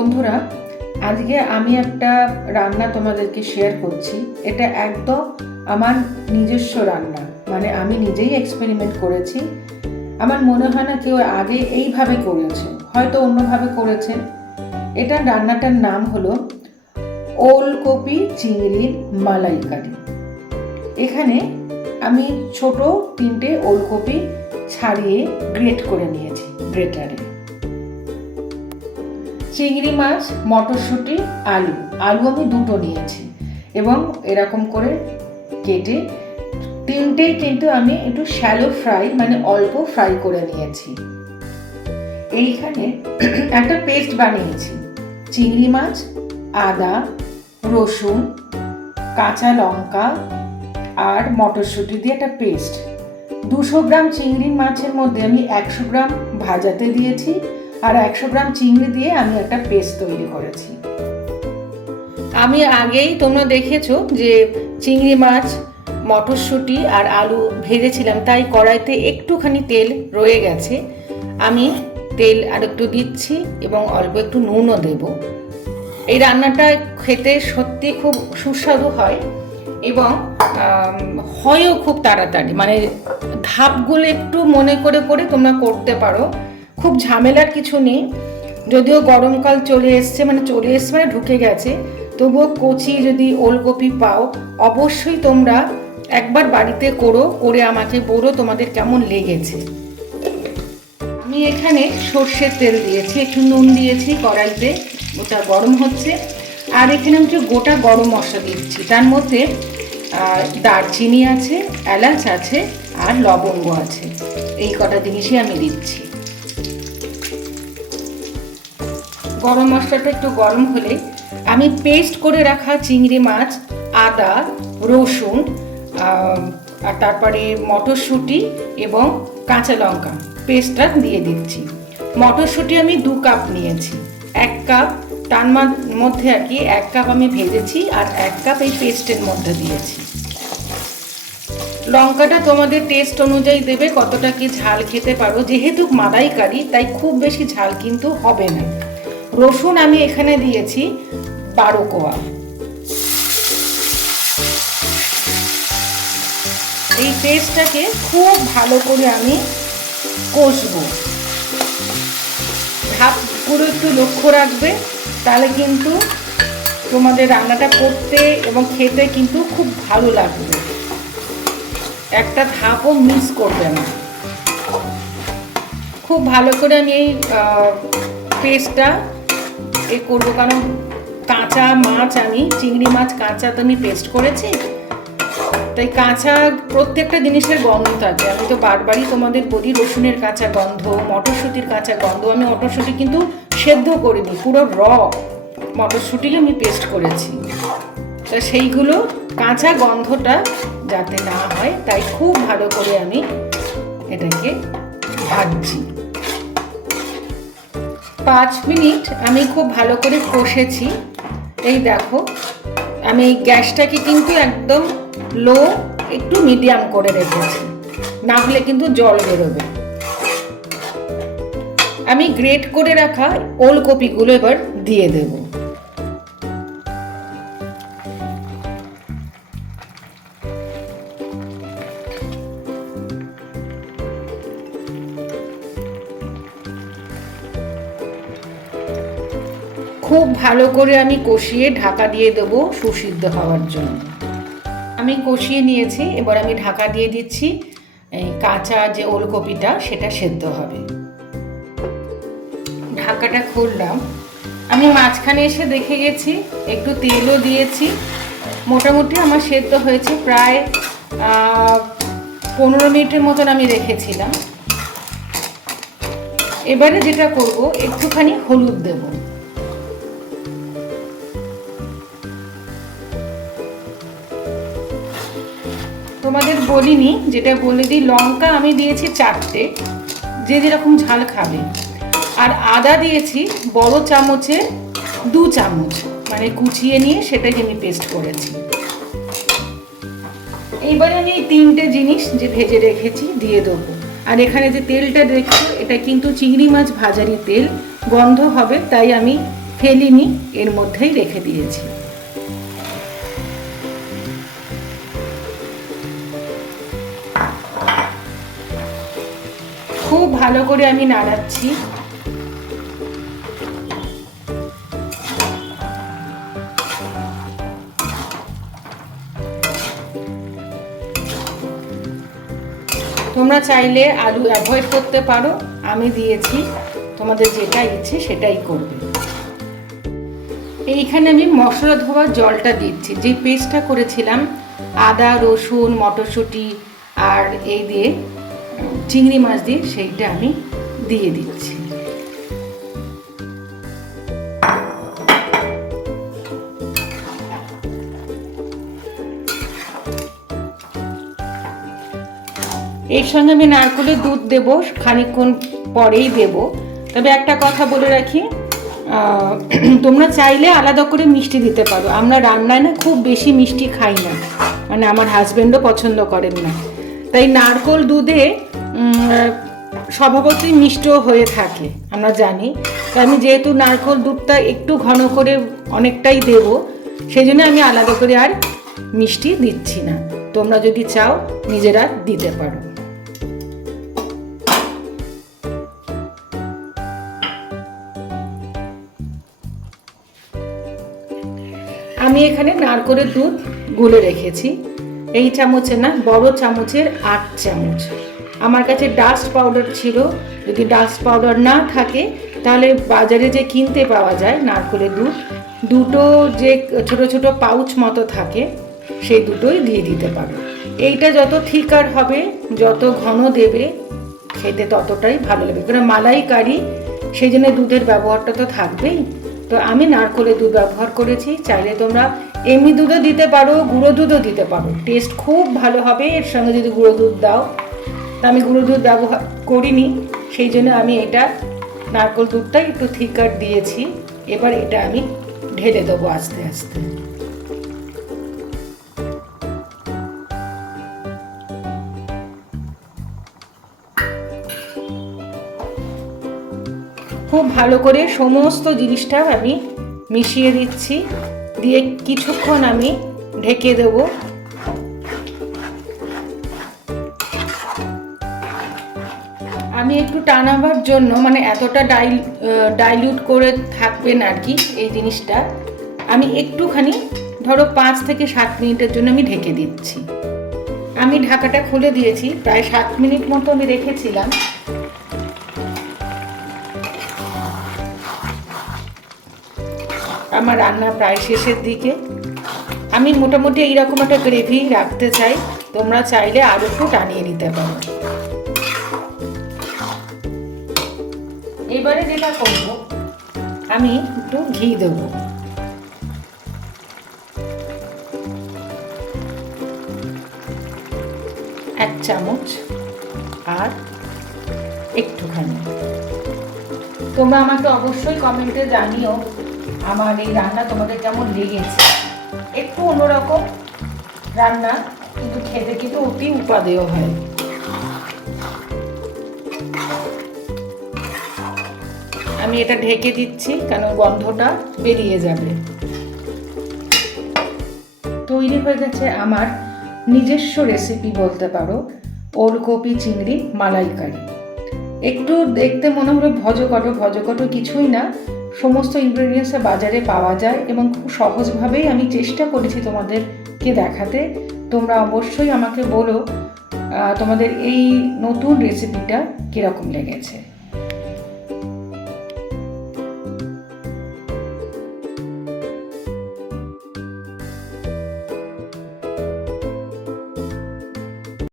বন্ধুরা, আজকে আমি একটা রান্না তোমাদেরকে শেয়ার করছি। এটা একদম আমার নিজস্ব রান্না মানে আমি নিজেই এক্সপেরিমেন্ট করেছি। আমার মনে হয় না কেউ আগে এইভাবে করেছে, হয়তো অন্যভাবে করেছেন এটা রান্নাটার নাম হলো ওলকপি চিংড়ির মালাইকারি। এখানে আমি ছোট তিনটে ওলকপি ছাড়িয়ে গ্রেট করে নিয়েছি গ্রেটারে চিংড়ি মাছ, মটরশুঁটি, আলু। আলু আমি দুটো নিয়েছি এবং এরকম করে কেটে তিনটেই কিন্তু আমি একটু শ্যালো ফ্রাই মানে অল্প ফ্রাই করে নিয়েছি। এইখানে একটা পেস্ট বানিয়েছি। চিংড়ি মাছ, আদা, রসুন, কাঁচা লঙ্কা আর মটরশুঁটি দিয়ে একটা পেস্ট দুশো গ্রাম চিংড়ি মাছের মধ্যে আমি একশো গ্রাম ভাজাতে দিয়েছি। আর একশো গ্রাম চিংড়ি দিয়ে আমি একটা পেস্ট তৈরি করেছি। আমি আগেই তোমরা দেখেছ যে চিংড়ি মাছ, মটরশুঁটি আর আলু ভেজেছিলাম, তাই কড়াইতে একটুখানি তেল রয়ে গেছে। আমি তেল আর একটু দিচ্ছি এবং অল্প একটু নুনও দেব। এই রান্নাটা খেতে সত্যি খুব সুস্বাদু হয় এবং হয়ও খুব তাড়াতাড়ি মানে ধাপগুলো একটু মনে করে করে তোমরা করতে পারো। খুব ঝামেলার কিছু নেই। যদিও গরমকাল চলে এসছে মানে চলে এসছে মানে ঢুকে গেছে। তবুও কচি যদি ওলকপি পাও, অবশ্যই তোমরা একবার বাড়িতে করো, করে আমাকে বলো তোমাদের কেমন লেগেছে। আমি এখানে সর্ষের তেল দিয়েছি, একটু নুন দিয়েছি কড়াইতে ওটা গরম হচ্ছে। আর এখানে হচ্ছে গোটা গরম মশলা দিচ্ছি, তার মধ্যে দারচিনি আছে, এলাচ আছে, আর লবঙ্গ আছে। এই কটা জিনিসই আমি দিচ্ছি। গরম মশলাটা একটু গরম হলে আমি পেস্ট করে রাখা চিংড়ি মাছ, আদা, রসুন আর তারপরে মটরশুঁটি এবং কাঁচা লঙ্কা পেস্টটা দিয়ে দিচ্ছি। মটরশুঁটি আমি দু কাপ নিয়েছি। এক কাপ তার মধ্যে আর কি এক কাপ আমি ভেজেছি আর এক কাপ এই পেস্টের মধ্যে দিয়েছি। লঙ্কাটা তোমাদের টেস্ট অনুযায়ী দেবে কতটা কি ঝাল খেতে পারো। যেহেতু মালাইকারি, তাই খুব বেশি ঝাল কিন্তু হবে না। রসুন আমি এখানে দিয়েছি বারো কোয়া। এই পেস্টটাকে খুব ভালো করে আমি কষবো। ধাপগুলো একটু লক্ষ্য রাখবে, তাহলে কিন্তু তোমাদের রান্নাটা করতে এবং খেতে কিন্তু খুব ভালো লাগবে। একটা ধাপও মিস করবে না। খুব ভালো করে আমি এই পেস্টটা এ করব, কারণ কাঁচা মাছ আমি, চিংড়ি মাছ কাঁচা তো আমি পেস্ট করেছি। তাই কাঁচা প্রত্যেকটা জিনিসের গন্ধ থাকে। আমি তো বারবারই তোমাদের বলি, রসুনের কাঁচা গন্ধ, মটরশুঁটির কাঁচা গন্ধ, আমি মটরশুঁটি কিন্তু সেদ্ধ করিনি, পুরো র। মটরশুঁটি আমি পেস্ট করেছি। তা সেইগুলো কাঁচা গন্ধটা যাতে না হয়, তাই খুব ভালো করে আমি এটাকে ভাজছি। পাঁচ মিনিট আমি খুব ভালো করে কষেছি। এই দেখো, আমি গ্যাসটাকে কিন্তু একদম লো, একটু মিডিয়াম করে রেখেছি। না হলে কিন্তু জল বেরোবে। আমি গ্রেট করে রাখা ওলকপিগুলো এবার দিয়ে দেব। খুব ভালো করে আমি কষিয়ে ঢাকা দিয়ে দেবো সুসিদ্ধ হওয়ার জন্য। আমি কষিয়ে নিয়েছি, এবার আমি ঢাকা দিয়ে দিচ্ছি, এই কাঁচা যে ওলকপিটা, সেটা সেদ্ধ হবে। ঢাকাটা খুললাম। আমি মাঝখানে এসে দেখে গেছি, একটু তেলও দিয়েছি। মোটামুটি আমার সেদ্ধ হয়েছে প্রায় পনেরো মিনিটের মতন আমি রেখেছিলাম। এবারে যেটা করব, একটুখানি হলুদ দেবো। তোমাদের বলিনি, যেটা বলে দিই, লঙ্কা আমি দিয়েছি চারটে, যে যেরকম ঝাল খাবে। আর আদা দিয়েছি বড় চামচে, দু চামচ মানে কুচিয়ে নিয়ে সেটাকে আমি পেস্ট করেছি। এইবারে আমি এই তিনটে জিনিস যে ভেজে রেখেছি দিয়ে দেবো। আর এখানে যে তেলটা দেখছ, এটা কিন্তু চিংড়ি মাছ ভাজারি তেল, গন্ধ হবে, তাই আমি ফেলিনি, এর মধ্যেই রেখে দিয়েছি। খুব ভালো করে আমি নাড়াচ্ছি। তোমরা চাইলে আলু অ্যাভয়েড করতে পারো, আমি দিয়েছি। তোমাদের যেটা ইচ্ছে সেটাই করবে। এইখানে আমি মশলা ধোয়ার জলটা দিচ্ছি। যে পেস্টটা করেছিলাম, আদা, রসুন, মটরশুঁটি আর এই দিয়ে চিংড়ি মাছ দিয়ে সেইটা আমি দিয়ে দিচ্ছি। এর সঙ্গে আমি নারকেলের দুধ দেব, খানিকক্ষণ পরেই দেব। তবে একটা কথা বলে রাখি তোমরা চাইলে আলাদা করে মিষ্টি দিতে পারো। আমরা রান্নায় না খুব বেশি মিষ্টি খাই না। মানে আমার হাজব্যান্ডও পছন্দ করেন না। তাই নারকোল দুধে স্বভাবতই মিষ্ট হয়ে থাকে, আমরা জানি। আমি যেহেতু নারকোল দুধটা একটু ঘন করে অনেকটাই দেব সেই জন্য আমি আলাদা করে আর মিষ্টি দিচ্ছি না। তোমরা যদি চাও, নিজেরা দিতে পারো। আমি এখানে নারকোলের দুধ গুলে রেখেছি। এই চামচে না, বড় চামচের আট চামচ। আমার কাছে ডাস্ট পাউডার ছিল। যদি ডাস্ট পাউডার না থাকে, তাহলে বাজারে যে কিনতে পাওয়া যায় নারকোলের দুধ, দুটো যে ছোট ছোট পাউচ মতো থাকে সেই দুটোই দিয়ে দিতে পারো। এইটা যত থিকার হবে, যত ঘন দেবে, খেতে ততটাই ভালো লাগবে। কারণ মালাইকারি, সেই জন্য দুধের ব্যবহারটা তো থাকবেই। তো আমি নারকোলের দুধ ব্যবহার করেছি। চাইলে তোমরা এমনি দুধও দিতে পারো, গুঁড়ো দুধও দিতে পারো। টেস্ট খুব ভালো হবে। এর সঙ্গে যদি গুঁড়ো দুধ দাও আমি গুঁড়ো দুধ ব্যবহার করিনি, সেই জন্য আমি এটা নারকোল দুধটাই একটু থিকার দিয়েছি। এবার এটা আমি ঢেলে দেবো আস্তে আস্তে। খুব ভালো করে সমস্ত জিনিসটা আমি মিশিয়ে দিচ্ছি। দিয়ে কিছুক্ষণ আমি ঢেকে দেব। আমি একটু টানাবার জন্য মানে এতটা ডাইল ডাইলিউট করে থাকবেন আর কি এই জিনিসটা, আমি একটুখানি, ধরো পাঁচ থেকে সাত মিনিটের জন্য আমি ঢেকে দিচ্ছি। আমি ঢাকাটা খুলে দিয়েছি, প্রায় সাত মিনিট মতো আমি রেখেছিলাম। আমার রান্না প্রায় শেষের দিকে। আমি মোটামুটি এইরকম একটা গ্রেভি রাখতে চাই, তোমরা চাইলে আরও একটু টানিয়ে নিতে পারো। এবারে যেটা করব, আমি একটু ঘি দেব। এক চামচ আর একটুখানি। তোমরা আমাকে অবশ্যই কমেন্টে জানিও আমার এই রান্না তোমাদের কেমন লেগেছে। একটু অন্যরকম রান্না, কিন্তু খেতে কিন্তু অতি উপাদেয় হয়। আমি এটা ঢেকে দিচ্ছি, কেন গন্ধটা বেরিয়ে যাবে। তৈরি হয়ে গেছে আমার নিজস্ব রেসিপি বলতে পারো, ওলকপি চিংড়ি মালাইকারি। একটু দেখতে মনে হলো ভজকটো ভজকটো কিছুই না, সমস্ত ইনগ্রেডিয়েন্টস বাজারে পাওয়া যায় এবং খুব সহজভাবেই আমি চেষ্টা করেছি তোমাদেরকে দেখাতে। তোমরা অবশ্যই আমাকে বলো তোমাদের এই নতুন রেসিপিটা কীরকম লেগেছে।